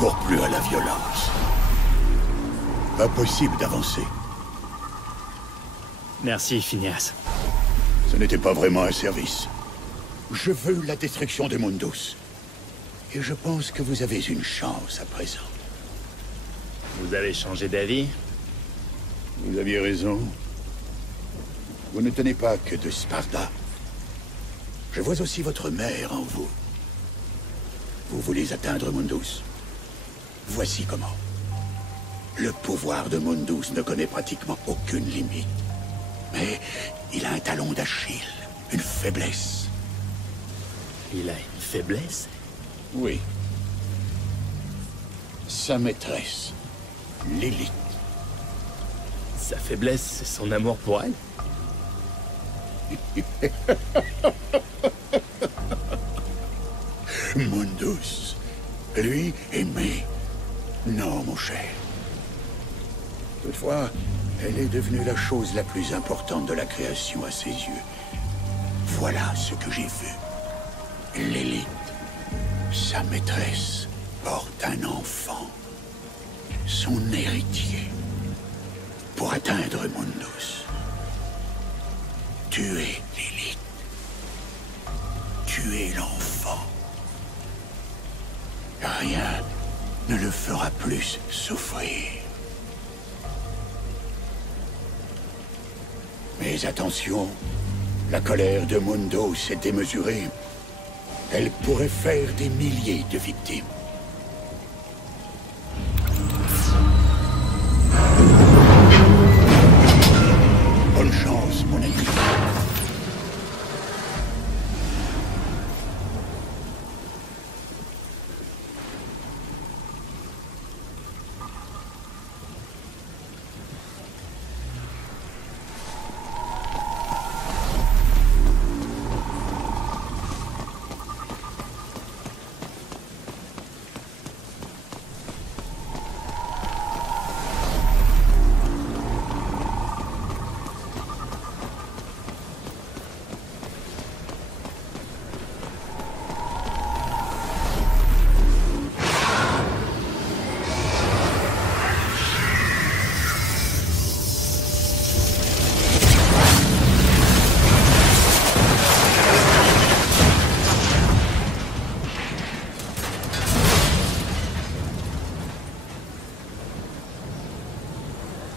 recourt plus à la violence. Impossible d'avancer. Merci, Phineas. Ce n'était pas vraiment un service. Je veux la destruction de Mundus. Et je pense que vous avez une chance à présent. Vous avez changé d'avis? Vous aviez raison. Vous ne tenez pas que de Sparta. Je vois aussi votre mère en vous. Vous voulez atteindre Mundus. Voici comment. Le pouvoir de Mundus ne connaît pratiquement aucune limite. Mais il a un talon d'Achille, une faiblesse. Il a une faiblesse? Oui. Sa maîtresse, Lilith. Sa faiblesse, c'est son amour pour elle? Mundus. Lui, aimé. Non, mon cher. Toutefois, elle est devenue la chose la plus importante de la création à ses yeux. Voilà ce que j'ai vu. Lilith, sa maîtresse, porte un enfant. Son héritier. Pour atteindre Mundus. Tuer Lilith. Tuer l'enfant. Rien ne le fera plus souffrir. Mais attention, la colère de Mundus est démesurée. Elle pourrait faire des milliers de victimes. Bonne chance, mon ami.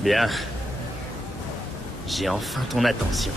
Bien. J'ai enfin ton attention.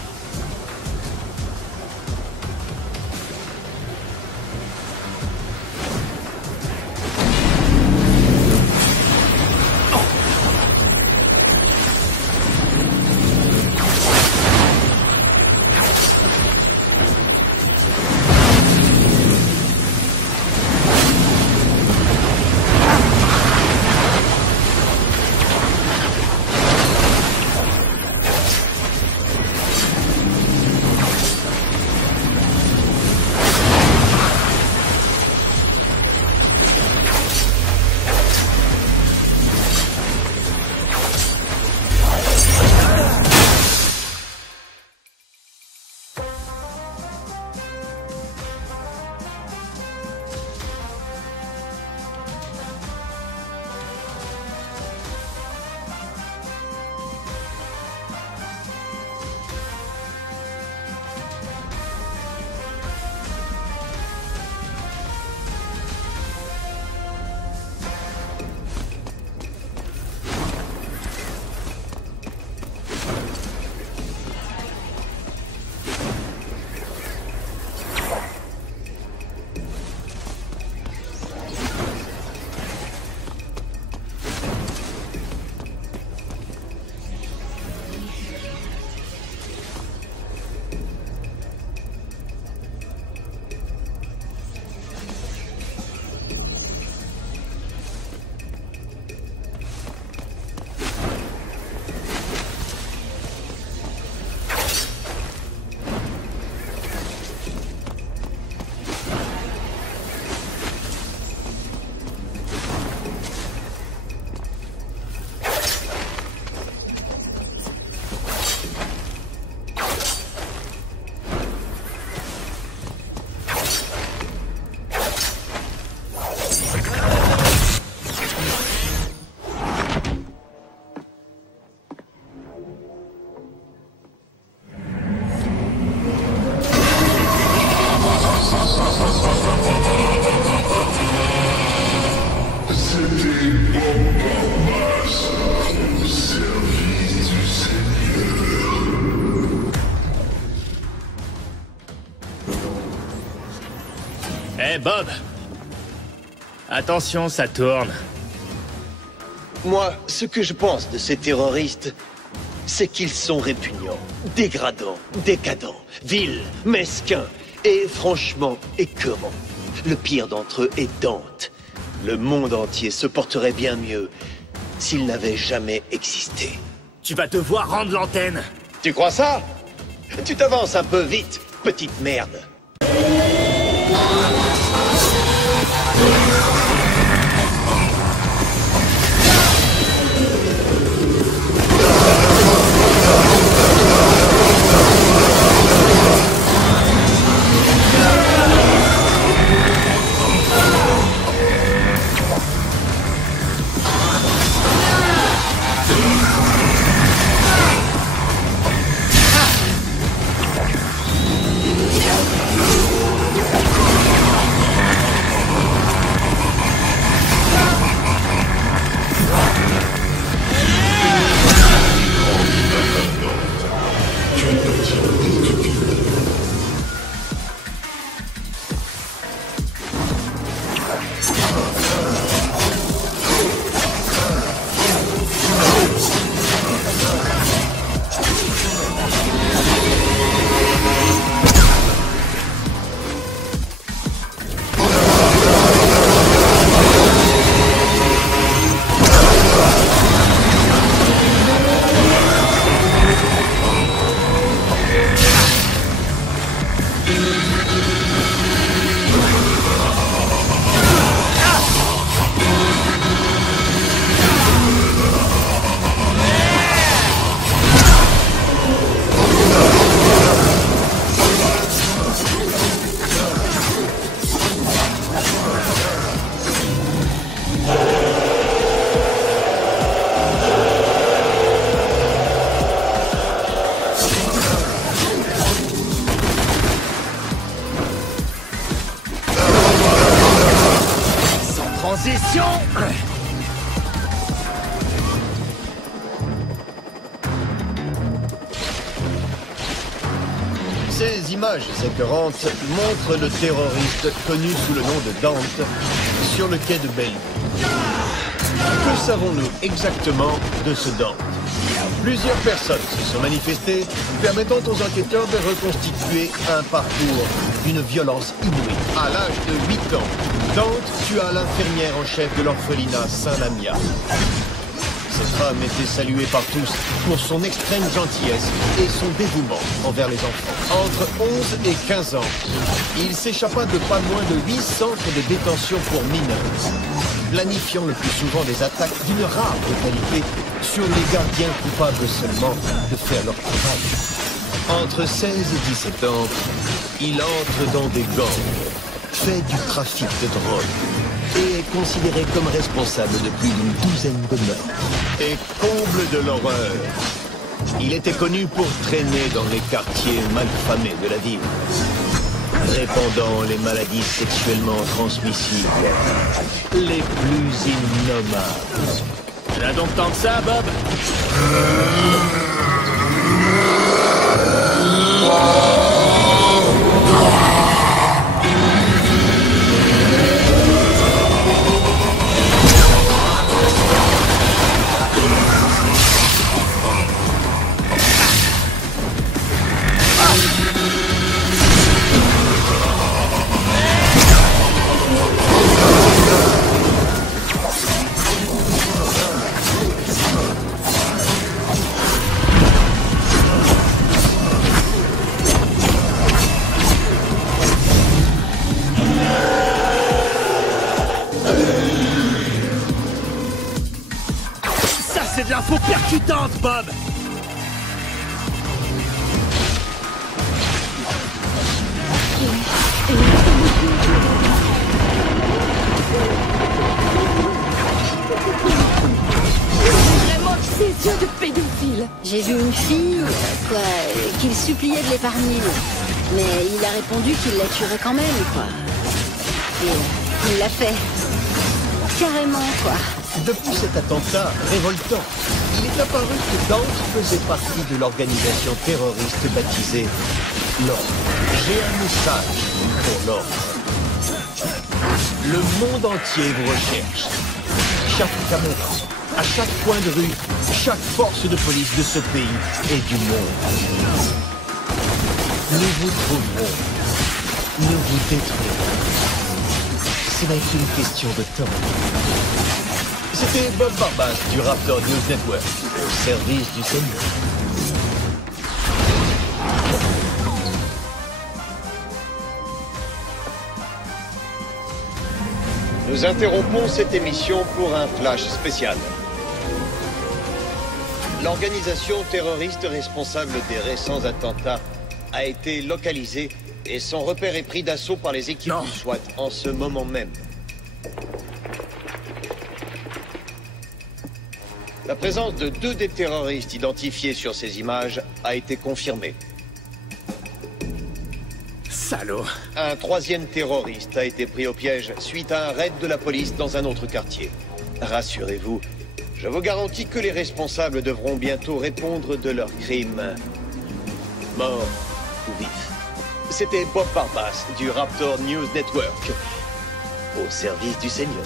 Bob. Attention, ça tourne. Moi, ce que je pense de ces terroristes, c'est qu'ils sont répugnants, dégradants, décadents, vils, mesquins et franchement écœurants. Le pire d'entre eux est Dante. Le monde entier se porterait bien mieux s'il n'avait jamais existé. Tu vas devoir rendre l'antenne. Tu crois ça? Tu t'avances un peu vite, petite merde. Transition. Ces images écœurantes montrent le terroriste connu sous le nom de Dante sur le quai de Bellevue. Que savons-nous exactement de ce Dante? Plusieurs personnes se sont manifestées, permettant aux enquêteurs de reconstituer un parcours d'une violence inouïe. À l'âge de 8 ans, Dante tua l'infirmière en chef de l'orphelinat Saint-Lamia. Cette femme était saluée par tous pour son extrême gentillesse et son dévouement envers les enfants. Entre 11 et 15 ans, il s'échappa de pas moins de 8 centres de détention pour mineurs, planifiant le plus souvent des attaques d'une rare brutalité sur les gardiens coupables seulement de faire leur travail. Entre 16 et 17 ans, il entre dans des gangs, fait du trafic de drogue et est considéré comme responsable de plus d'une douzaine de meurtres. Et comble de l'horreur, il était connu pour traîner dans les quartiers malfamés de la ville, répandant les maladies sexuellement transmissibles les plus innommables. Tu as donc tant que ça, Bob? C'est de l'info percutante, Bob! Vraiment ces yeux de pédophile. J'ai vu une fille, qu'il suppliait de l'épargner. Mais il a répondu qu'il la tuerait quand même, quoi. Et il l'a fait. Carrément, quoi. Depuis cet attentat révoltant, il est apparu que Dante faisait partie de l'organisation terroriste baptisée l'Ordre. J'ai un message pour l'Ordre. Le monde entier vous recherche. Chaque caméra, à chaque coin de rue, chaque force de police de ce pays et du monde. Nous vous trouverons. Nous vous détruirons. Ce n'est qu'une question de temps. C'était Bob Barbas du Raptor News Network, au service du Seigneur. Nous interrompons cette émission pour un flash spécial. L'organisation terroriste responsable des récents attentats a été localisée et son repère est pris d'assaut par les équipes du SWAT en ce moment même. La présence de 2 des terroristes identifiés sur ces images a été confirmée. Salaud. Un 3e terroriste a été pris au piège suite à un raid de la police dans un autre quartier. Rassurez-vous, je vous garantis que les responsables devront bientôt répondre de leurs crimes. Morts ou vifs. C'était Bob Barbas du Raptor News Network, au service du Seigneur.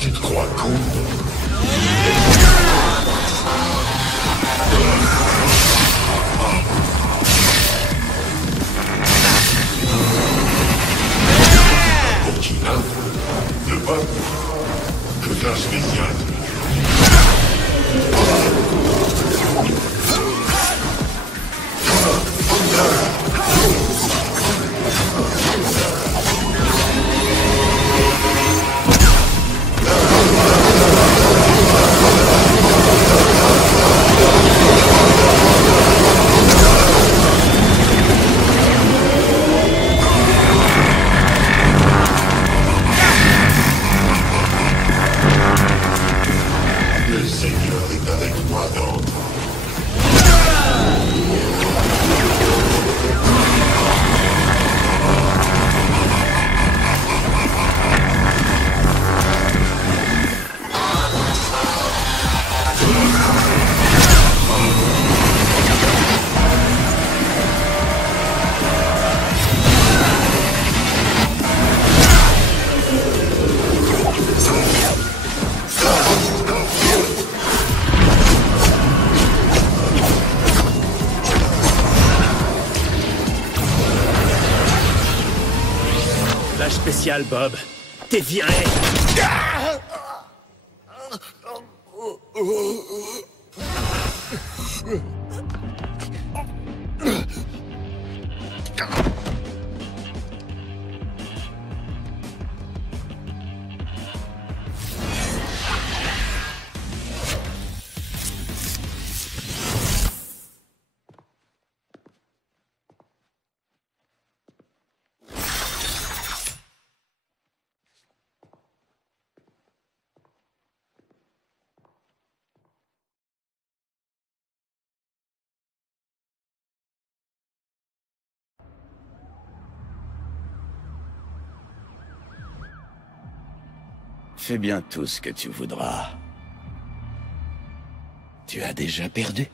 Tu te crois con? Le peuple, que d'un spécial. Spécial, Bob. T'es viré. Fais bien tout ce que tu voudras. Tu as déjà perdu.